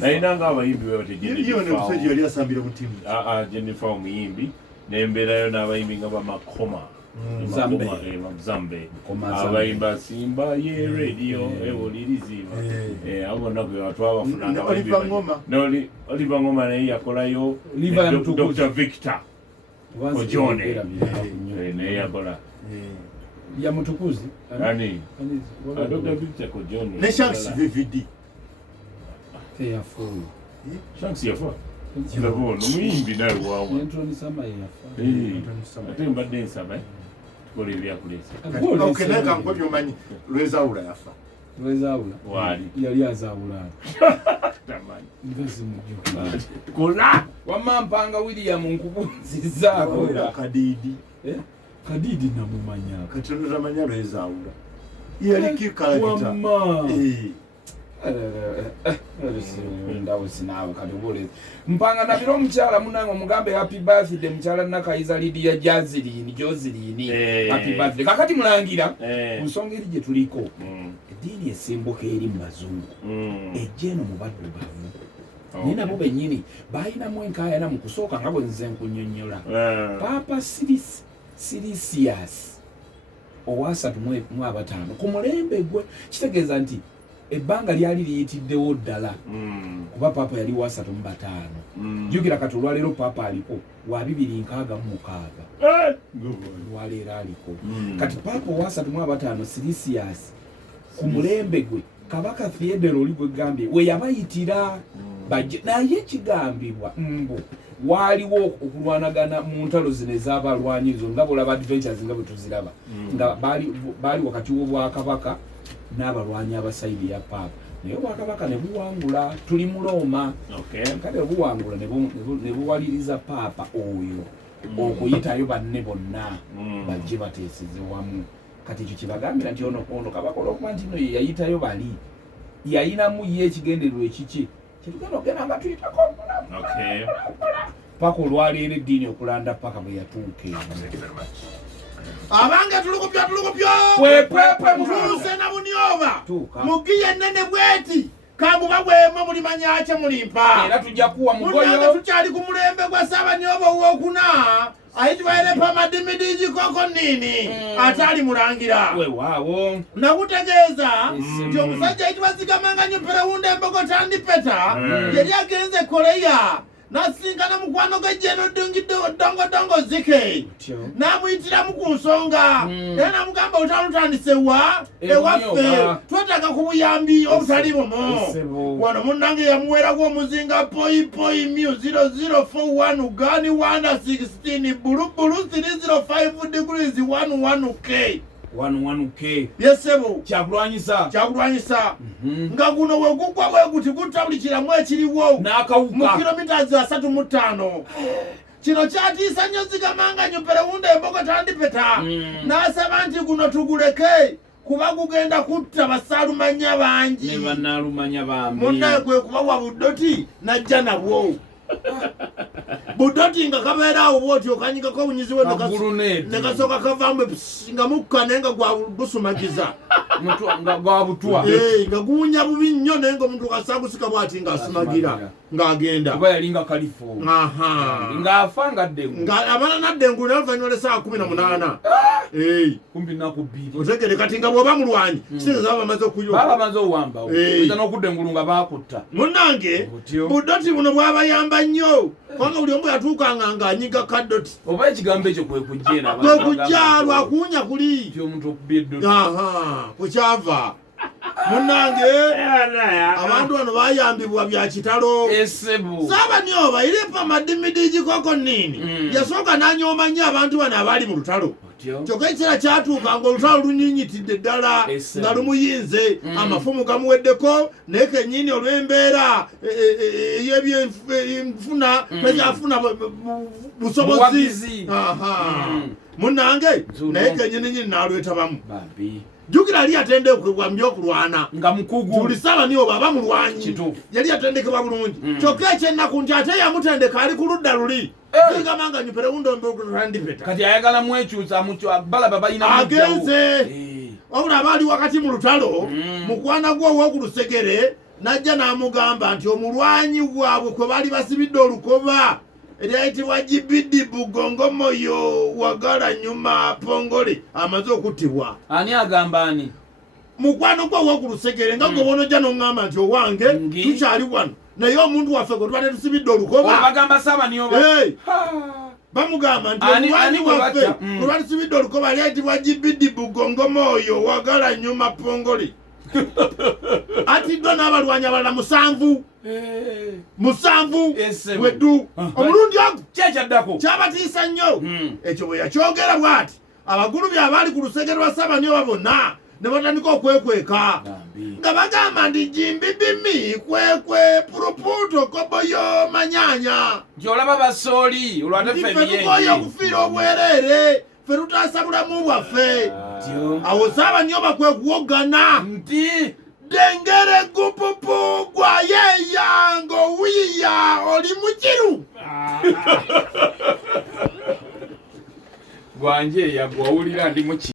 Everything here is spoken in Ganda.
Nainanga abayimbi bate Jennifer omuyimbi nemberayo n'abayimbi nga bamakoma Zambe abayimba Simba ye radio ewuliriziba abo bonna gwe batwabafunanga Oliver Ngoma naye yakolayo Dr. Victor Ojone naye yakola ya mutukuzi ani Dr. Victor Ojone ne Shanks VVD yafu Shanks yafa Ndabona omuyimbi naye wawa Anthony Sama yafa ate mbadde nsaba tukole ebyakulesa okeneka nkobye omanyi Lwezaawula yafa Lwezaawula wali yali azaawula tamanyi nvezi mujju kola wamampanga William nkubunzizaako Kadidi namumanya katono tamanya Lwezaawula yali kikarakita mpanga nabiro omukyala munange omugambe happy birthday mukyala Nakayiza Lydia Joseline happy birthday kakati mulangira nsonga eri gye tuliko eddiini esimbuka eri mu bazungu ejjeeno mu baddugavu naye nabo bennyini balinamu enkaayana mu kusooka nga bwe nze nkunnyonnyola Papa Sirisius owa 3.5 ku mulembe gwe kitegeeza nti ebbanga lyali liyitiddewo ddala kuba Papa yali wa 3.5 jjukira kati olwaleero Papa aliko wa 266 olwaleero aliko kati Papa wa 3.5 Sirisius ku mulembe gwe Kabaka Theodore oli gwe gambye we yabayitira naye kigambibwa mbu waliwo okulwanagana mu ntalo zino ez'abalwanyizo nga bulaba adventures nga bwe tuziraba nga bali wakati w'obwakabaka n'abalwanyi abasaidi ya Papa naye obwakabaka ne buwangula tuli mu Roma kale obuwangula ne buwaliriza Papa oyo okuyitayo banne bonna bajje bateeseze wamu kati ekyo kibagambira nti ono kabaka olwokuba nti no yayitayo bali yayinamu ye ekigendererwa ekiki kyetugenda okugenda nga tuyitako paka olwaleero eddiini okulanda paka bwe yatuuka abange tulukupya pwepwepwe mutuuse na bunyoba mugiye nnene bweti kambuga bwema mulimanya ate mulimpa era tujja kuwa mugoyo munange tukyali ku mulembe gwa Ssaabanyooba owokuna ayitibwa Erepa Madimidiji koko nini atali mulangira wewaawo nakutegeeza nti omusajja ayitibwa Zigamanga Nyuperewunda Embogo Tandipeta yali agenze Koleya nasinkana mukwano g'ejjeeno Dongo Zike n'amuyitiramu ku nsonga era namugamba otalutandise ewaffe twetaaga ku buyambi obutali bumo wano munnange yamuweerako omuzinga poi mu 0041 ugani 116 bulubulu 305 degrees 11k 11k yesebo kyakulwanyisa nga guno we gugwa bwe guti gutta buli kiramu ekiriwo n'akawuka mu kilomitazi 35 kino kyatiisa nnyo Zigamanga Nyuperewunda Embogo Tandipeta n'asaba nti guno tuguleke kuba gugenda kutta basaalumanya bangi ne bannaalumanya bambi munnaye kwe kubawa buddoti najja nabwo buddoti nga kabeeraawo bwoti okanyigako obunyizi bwe ne kasooka kavaamu nga mukka naye nga gwa busumagiza gwa butwa nga guwunya bubi nnyo naye nga omuntu kasaagusika bwati ng'asumagira ng'agenda kuba yali nga kalifo ng'afa ngaddengu ng'amala naddengu naye oluvannyuma lw'essaawa 18 kumpi nnaku 2 otegere kati nga bw'oba mulwanyi kitegeeza baba bamaze okuyoba baba bamaze owambawo oyinza n'okuddengulu nga baakutta munnange buddoti buno bwabayamba nnyo kubanga buli omu yatuukanga ng'anyiga kaddoti oba ekigambo ekyo kwe kujja kwe kujja lwakuwunya kuli omuntu okubya eddoti kukyava munnange abantu bano bayambibwa bya kitalo Ssaabanyooba Erepa Madimidiji koko nini yasooka n'anyooma nnyo abantu bano abaali mu lutalo kyokka ekiseera kyatuuka nga olutalo lunyinyitidde ddala nga lumuyinze amafumu gamuweddeko naye kennyini olw'embeera ey'ebyenfuna tekyafuna busobozi munnange naye kennyini nyini n'alwetabamu jjukira yali yatendekebwa mu byokulwana nga mukugu buli Ssaabanyooba aba mulwanyi yali yatendekebwa bulungi kyokka ekyennaku nti ate yamutendeka ali ku ludda luli Zigamanga Nyuperewunda Embogo Tandipeta kati ayagala mwekyusa balaba balina agenze wabula abaali wakati mu lutalo mukwana gwe ow'oku lusegere najja n'amugamba nti omulwanyi bwabwe kwe baali basibidde olukoba eryayitibwa Jibidi Bugongomoyo wagala nyuma Pongole amaze okuttibwa. Ani agamba ani? Mukwano gwe w'oku Lusegere nga gwe ojja n'oŋŋamba nti owange tukyali wano naye omuntu waffe gwe tubadde tusibidde olukoba. Bagamba Ssaabani oba? Bamugamba nti omulwanyi waffe gwe batusibidde olukoba eryayitibwa Jibidi Bugongomoyo wagala nyuma Pongole atiddwa n'abalwanyi abalala 7. 7 weddu omulundi ogwo kyekyaddako kyabatiisa nnyo. Ekyo bwe yakyogera bw'ati abagulu byabaali ku Lusegere lwa Ssaabani oba bonna ne batandika okwekweka nga bagamba nti jimbibimi kwekwe puruputo koboyo manyanya gy'olaba basooli olwate ffe tukoye okufiira obwereere ffe tutaasa bulamu bwaffe. Awo Ssaabani oba kwe kuwogana nti dengere gupupu gwayeya ng'owiya oli mukiru gwanje yagwawulira ndi muki